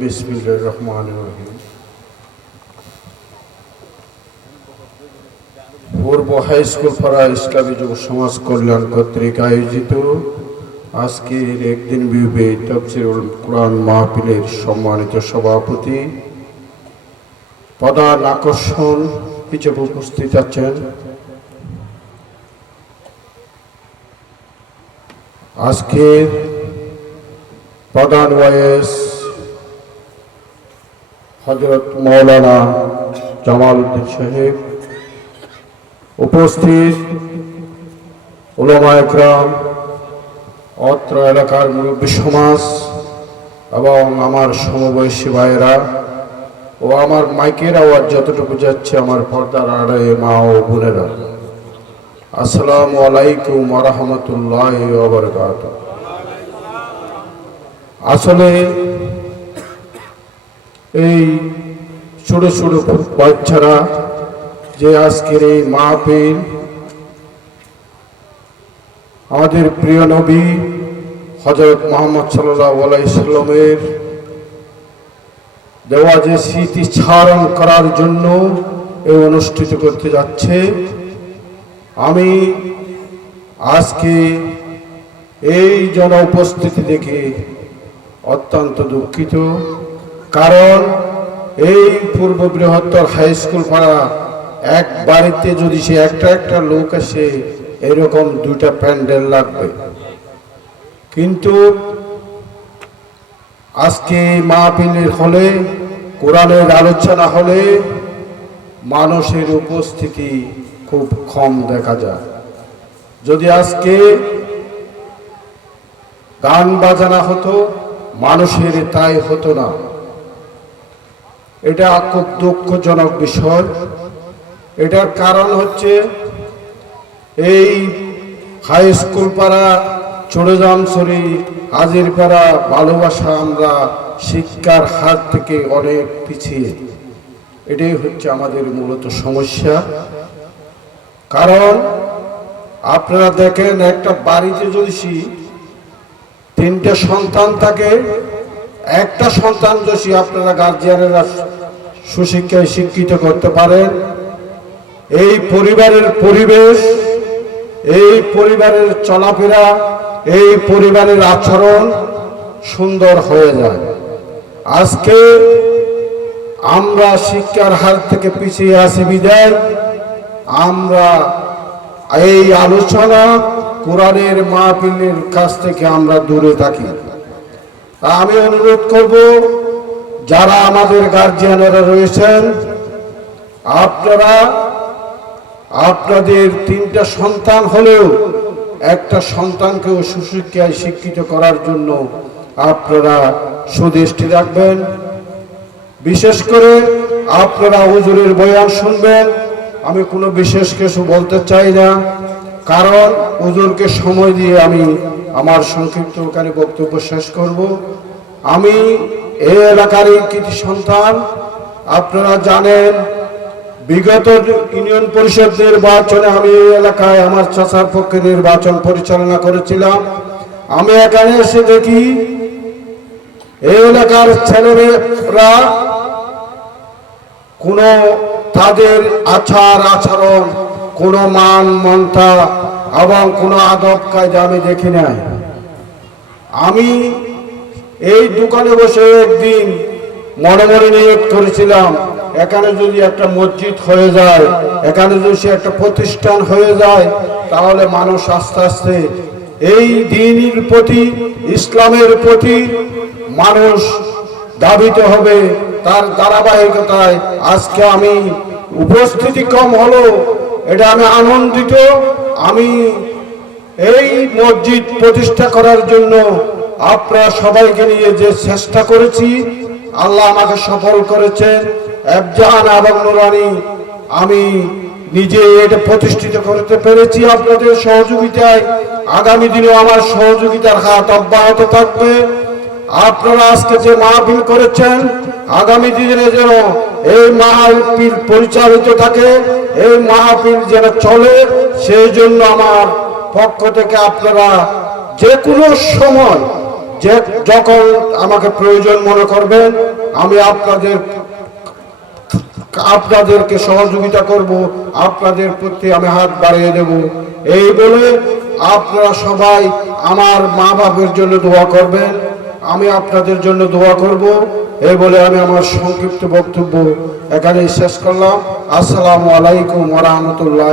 বিসমিল্লাহির রহমানির রহিম। পূর্ব high school পাড়া ইসলামী যুব সমাজ কল্যাণ কর্তৃক আয়োজিত আজকের একদিন বিবে তফসিরুল কোরআন মাহফিলের সম্মানিত সভাপতি। প্রধান আকর্ষণ হিসেবে উপস্থিত আছেন। আজকের প্রধান ওয়াইএস হজরত মৌলানা জামাল উদ্দিন সাহেব উপস্থিত ওলামা একরাম অত্র এলাকার মুরব্বী সমাজ এবং আমার সমবয়সী ভাইয়েরা ও আমার মাইকের আওয়াজ যতটুকু যাচ্ছে আমার পর্দার আড়ে মা ও বোনেরা। আসসালামু আলাইকুম রহমতুল্লাহ আসলে এই ছোট ছোট বাচ্চারা যে আজকের এই মাহফিল, আমাদের প্রিয় নবী হজরত মোহাম্মদ সাল্লাহ দেওয়া যে স্মৃতি ছাড়ন করার জন্য এই অনুষ্ঠিত করতে যাচ্ছে। আমি আজকে এই জন উপস্থিতি দেখে অত্যন্ত দুঃখিত। কারণ এই পূর্ব বৃহত্তর হাই স্কুল পাড়া এক বাড়িতে যদি সে একটা একটা লোক আসে, এরকম দুইটা প্যান্ডেল লাগবে। কিন্তু আজকে মাহফিলের হলে, কোরআনের আলোচনা হলে মানুষের উপস্থিতি খুব কম দেখা যায়। যদি আজকে গান বাজানা হতো, মানুষের তাই হতো না। এটা খুব দুঃখজনক বিষয়। এটার কারণ হচ্ছে এই হাই স্কুল পাড়া চড়েজামসরি হাজির পাড়া, ভালোবাসা আমরা, শিক্ষার হাত থেকে অনেক পিছিয়ে। এটাই হচ্ছে আমাদের মূলত সমস্যা। কারণ আপনারা দেখেন, একটা বাড়িতে যদি তিনটে সন্তান থাকে, একটা সন্তান যদি আপনারা গার্জিয়ানেরা সুশিক্ষায় শিক্ষিত করতে পারেন। এই পরিবারের পরিবেশ, এই পরিবারের চলাফেরা, এই পরিবারের আচরণ সুন্দর হয়ে যায়। আজকে আমরা শিক্ষার হার থেকে পিছিয়ে আসি বিদায়। আমরা এই আলোচনা কোরআনের মাহফিলের কাছ থেকে আমরা দূরে থাকি। আমি অনুরোধ করব যারা আমাদের গার্জিয়ানেরা রয়েছেন, আপনারা আপনাদের তিনটা সন্তান হলেও একটা সন্তানকেও সুশিক্ষায় শিক্ষিত করার জন্য আপনারা সুদৃষ্টি রাখবেন। বিশেষ করে আপনারা হুজুরের বয়ান শুনবেন, আমি কোনো বিশেষ কিছু বলতে চাই না, কারণ হুজুরকে সময় দিয়ে আমি আমার সংক্ষিপ্ত ওখানে বক্তব্য শেষ করব। আমি এই এলাকারই কৃতি সন্তান, আপনারা জানেন, বিগত ইউনিয়ন পরিষদ নির্বাচনে আমি এলাকায় আমার চাচার পক্ষে নির্বাচন পরিচালনা করেছিলাম। আমি এখানে এসে দেখি, এই এলাকার ছেলেমেয়েরা কোনো তাদের আচার আচরণ, কোনো মান মন্তা এবং কোনো আদব কায়দা আমি দেখি নাই। আমি এই দোকানে বসে একদিন মনে মনে নিয়োগ করেছিলাম, এখানে যদি একটা মসজিদ হয়ে যায়, এখানে যদি সে একটা প্রতিষ্ঠান হয়ে যায়, তাহলে মানুষ আস্তে আস্তে এই দিনের প্রতি, ইসলামের প্রতি মানুষ দাবিতে হবে। তার ধারাবাহিকতায় আজকে আমি উপস্থিতি কম হলো, এটা আমি আনন্দিত। আমি এই মসজিদ প্রতিষ্ঠা করার জন্য আপনারা সবাইকে নিয়ে যে চেষ্টা করেছি, আল্লাহ আমাকে সফল করেছেন। একজাহান এবং নুরানি, আমি নিজে এটা প্রতিষ্ঠিত করতে পেরেছি আপনাদের সহযোগিতায়। আগামী দিনেও আমার সহযোগিতার হাত অব্যাহত থাকবে। আপনারা আজকে যে মাহফিল করেছেন, আগামী দিনে যেন এই মাহফিল পরিচালিত থাকে, এই মাহফিল যেন চলে, সেই জন্য আমার পক্ষ থেকে আপনারা যে কোনো সময় যে যখন আমাকে প্রয়োজন মনে করবেন আমি আপনাদের আপনাদেরকে সহযোগিতা করব, আপনাদের প্রতি আমি হাত বাড়িয়ে দেব। এই বলে আপনারা সবাই আমার মা বাপের জন্য দোয়া করবেন। আমি আপনাদের জন্য দোয়া করব। এই বলে আমি আমার সংক্ষিপ্ত বক্তব্য এখানেই শেষ করলাম। আসসালামু আলাইকুম ওরহমতুল্লাহ